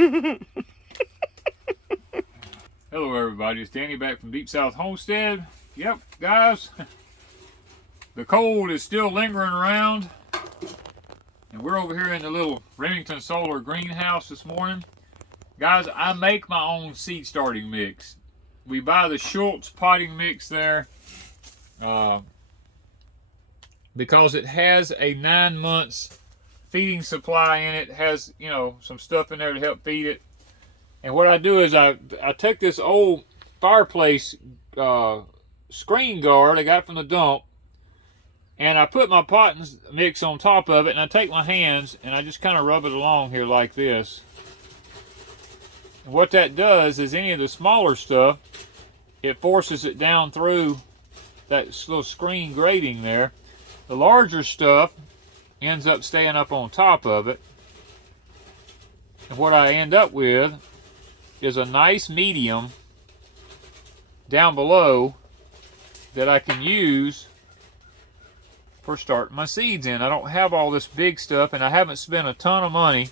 Hello everybody, it's Danny back from Deep South Homestead. Yep, guys, the cold is still lingering around, and we're over here in the little Remington solar greenhouse this morning. Guys, I make my own seed starting mix. We buy the Schultz potting mix there because it has a 9 months feeding supply in it. It has, you know, some stuff in there to help feed it. And what I do is I take this old fireplace screen guard I got from the dump, and I put my potting mix on top of it, and I take my hands and I just kind of rub it along here like this. And what that does is any of the smaller stuff, it forces it down through that little screen grating there. The larger stuff ends up staying up on top of it. And what I end up with is a nice medium down below that I can use for starting my seeds in. I don't have all this big stuff, and I haven't spent a ton of money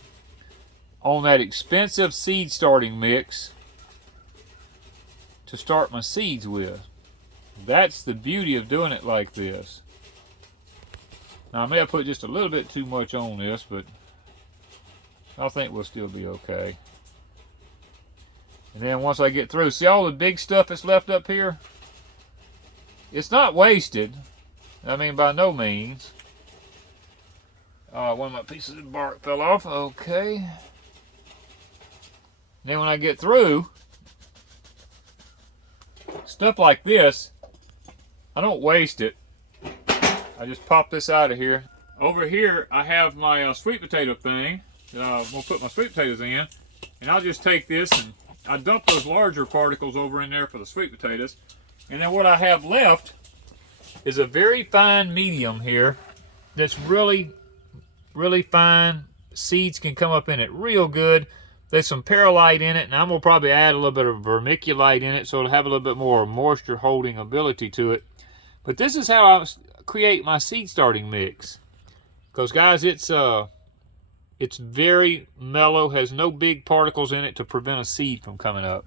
on that expensive seed starting mix to start my seeds with. That's the beauty of doing it like this. Now I may have put just a little bit too much on this, but I think we'll still be okay. And then once I get through, see all the big stuff that's left up here? It's not wasted. I mean, by no means. One of my pieces of bark fell off. Okay. And then when I get through, stuff like this, I don't waste it. I just pop this out of here. Over here, I have my sweet potato thing that I'm going to put my sweet potatoes in. And I'll just take this and I dump those larger particles over in there for the sweet potatoes. And then what I have left is a very fine medium here that's really, really fine. Seeds can come up in it real good. There's some perlite in it, and I'm going to probably add a little bit of vermiculite in it so it'll have a little bit more moisture holding ability to it. But this is how I create my seed starting mix. Because guys, it's very mellow, has no big particles in it to prevent a seed from coming up.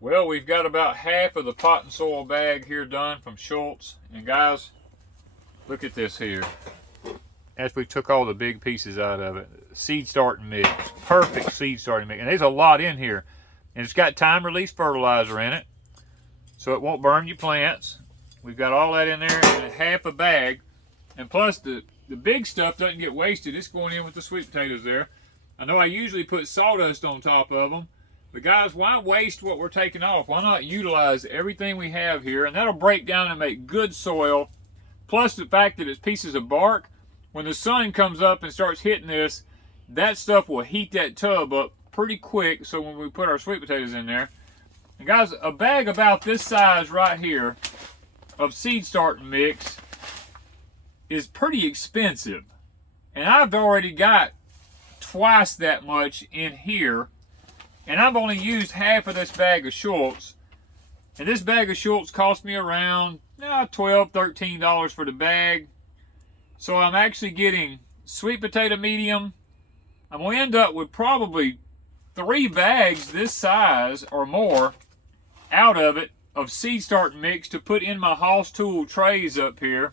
Well, we've got about half of the potting soil bag here done from Schultz. And guys, look at this here. As we took all the big pieces out of it. Seed starting mix. Perfect seed starting mix. And there's a lot in here. And it's got time release fertilizer in it, so it won't burn your plants. We've got all that in there in half a bag. And plus the big stuff doesn't get wasted. It's going in with the sweet potatoes there. I know I usually put sawdust on top of them. But guys, why waste what we're taking off? Why not utilize everything we have here? And that'll break down and make good soil. Plus the fact that it's pieces of bark. When the sun comes up and starts hitting this, that stuff will heat that tub up pretty quick. So when we put our sweet potatoes in there. And guys, a bag about this size right here of seed starting mix is pretty expensive. And I've already got twice that much in here. And I've only used half of this bag of Schultz. And this bag of Schultz cost me around $12, $13 for the bag. So I'm actually getting sweet potato medium. I'm going to end up with probably 3 bags this size or more out of it of seed starting mix to put in my Hoss tool trays up here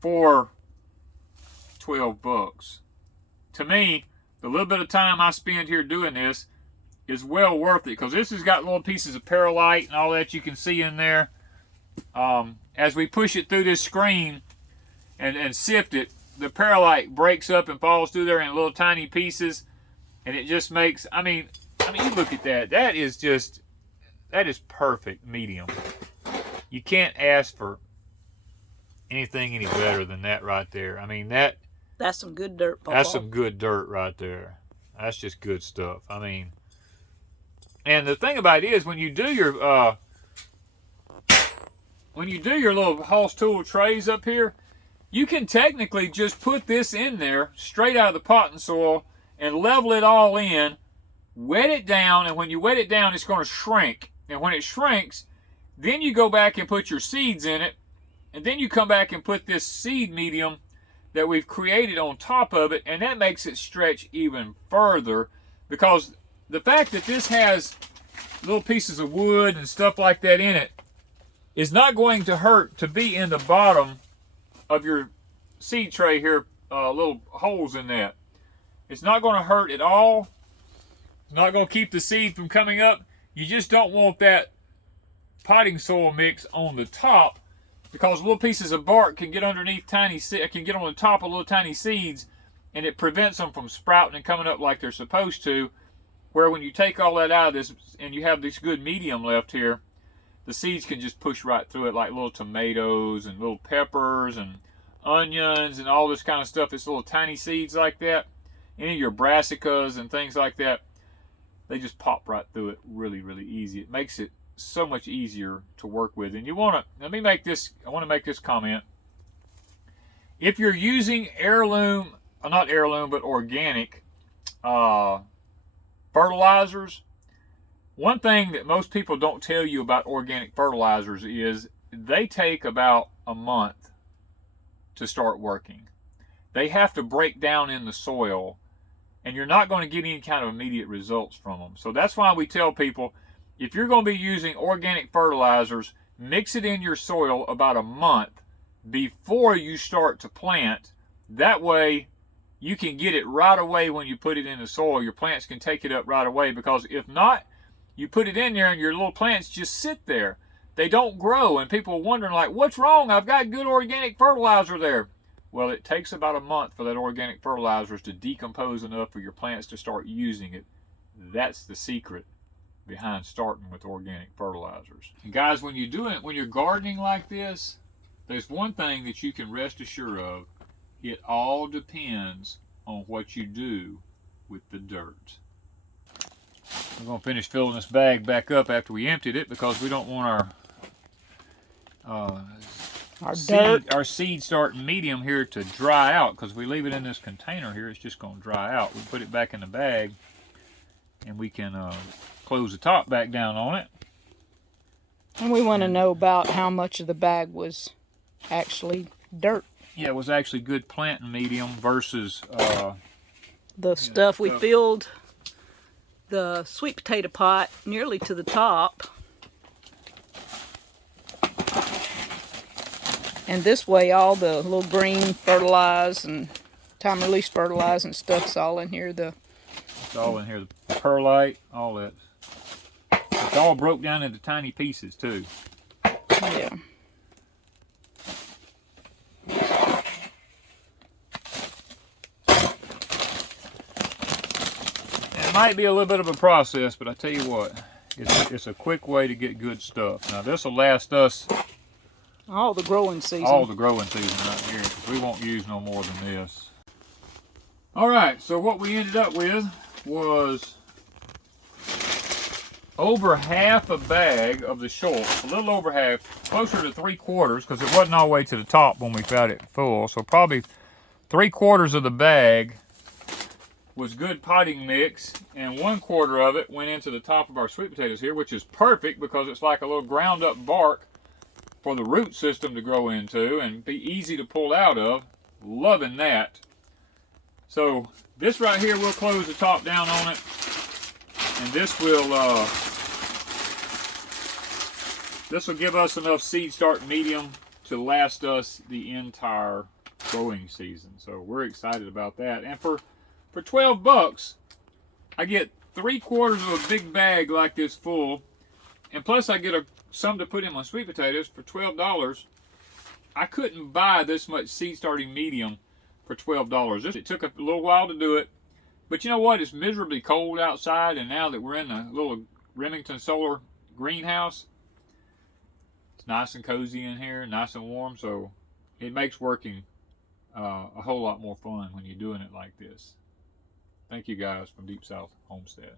for 12 bucks. To me, the little bit of time I spend here doing this is well worth it, because this has got little pieces of perlite and all that you can see in there. As we push it through this screen and sift it, the perlite breaks up and falls through there in little tiny pieces, and it just makes, I mean you look at that. That is just that is perfect medium. You can't ask for anything any better than that right there. I mean, that's some good dirt, Paul. That's some good dirt right there. That's just good stuff. I mean, and the thing about it is, when you do your little Hoss tool trays up here, you can technically just put this in there straight out of the potting soil and level it all in, wet it down, and when you wet it down, it's going to shrink. And when it shrinks, then you go back and put your seeds in it, and then you come back and put this seed medium that we've created on top of it, and that makes it stretch even further, because the fact that this has little pieces of wood and stuff like that in it is not going to hurt to be in the bottom of your seed tray here, little holes in that. It's not going to hurt at all. It's not going to keep the seed from coming up. You just don't want that potting soil mix on the top, because little pieces of bark can get underneath can get on the top of little tiny seeds, and it prevents them from sprouting and coming up like they're supposed to. Where when you take all that out of this and you have this good medium left here, the seeds can just push right through it, like little tomatoes and little peppers and onions and all this kind of stuff. It's little tiny seeds like that. Any of your brassicas and things like that, they just pop right through it really, really easy. It makes it so much easier to work with. And you want to, I want to make this comment. If you're using heirloom, not heirloom, but organic fertilizers, one thing that most people don't tell you about organic fertilizers is they take about a month to start working. They have to break down in the soil, and you're not going to get any kind of immediate results from them. So that's why we tell people, if you're going to be using organic fertilizers, mix it in your soil about a month before you start to plant. That way you can get it right away when you put it in the soil. Your plants can take it up right away, because if not, you put it in there and your little plants just sit there. They don't grow, and people are wondering, like, what's wrong? I've got good organic fertilizer there. Well, it takes about a month for that organic fertilizer to decompose enough for your plants to start using it. That's the secret behind starting with organic fertilizers. And guys, when you're gardening like this, there's one thing that you can rest assured of. It all depends on what you do with the dirt. We're going to finish filling this bag back up after we emptied it, because we don't want our seed starting medium here to dry out, because if we leave it in this container here, it's just going to dry out. We put it back in the bag, and we can close the top back down on it. And we want to know about how much of the bag was actually dirt. Yeah, it was actually good planting medium versus the stuff we filled the sweet potato pot nearly to the top. And this way all the little green fertilize and time release fertilize and stuff's all in here. It's all in here. The perlite, all that. It's all broke down into tiny pieces too. Yeah. It might be a little bit of a process, but I tell you what, it's a quick way to get good stuff. Now this will last us all the growing season. All the growing season right here, because we won't use no more than this. All right, so what we ended up with was over half a bag of the Schultz, a little over half, closer to 3/4, because it wasn't all the way to the top when we found it full. So probably 3/4 of the bag was good potting mix, and 1/4 of it went into the top of our sweet potatoes here, which is perfect because it's like a little ground up bark for the root system to grow into and be easy to pull out of. Loving that. So this right here, we'll close the top down on it, and this will give us enough seed start medium to last us the entire growing season. So we're excited about that. And for 12 bucks, I get 3/4 of a big bag like this full, and plus I get some to put in my sweet potatoes for $12. I couldn't buy this much seed starting medium for $12. It took a little while to do it, but you know what? It's miserably cold outside, and now that we're in the little Remington solar greenhouse. It's nice and cozy in here, nice and warm, so it makes working a whole lot more fun when you're doing it like this. Thank you guys from Deep South Homestead.